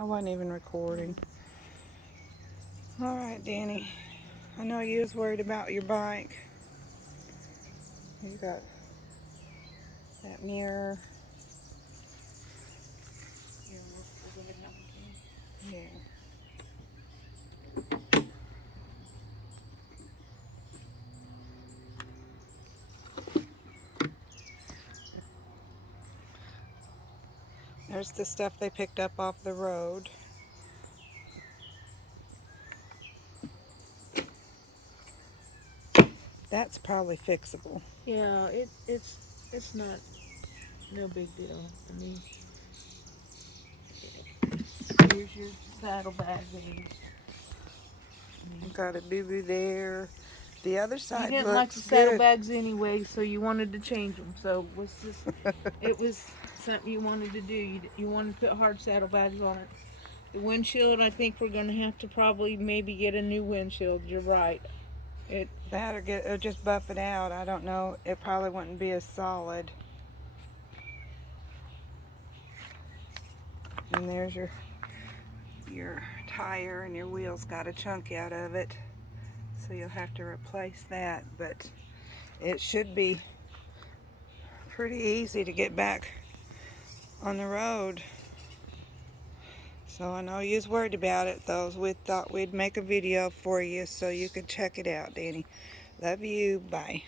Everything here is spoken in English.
I wasn't even recording. All right, Danny. I know you was worried about your bike. You got that mirror. Yeah. There's the stuff they picked up off the road. That's probably fixable. Yeah, it's not no big deal. I mean, here's your saddlebag. Got a boo-boo there. The other You side didn't like the looks good. saddlebags anyway, so you wanted to change them. So it was something you wanted to do. You wanted to put hard saddlebags on it. The windshield, I think we're gonna have to probably maybe get a new windshield. You're right. It That or just buff it out. I don't know. It probably wouldn't be as solid. And there's your tire, and your wheels got a chunk out of it. So you'll have to replace that. But it should be pretty easy to get back on the road. So I know you was worried about it, though. We thought we'd make a video for you so you could check it out, Danny. Love you. Bye.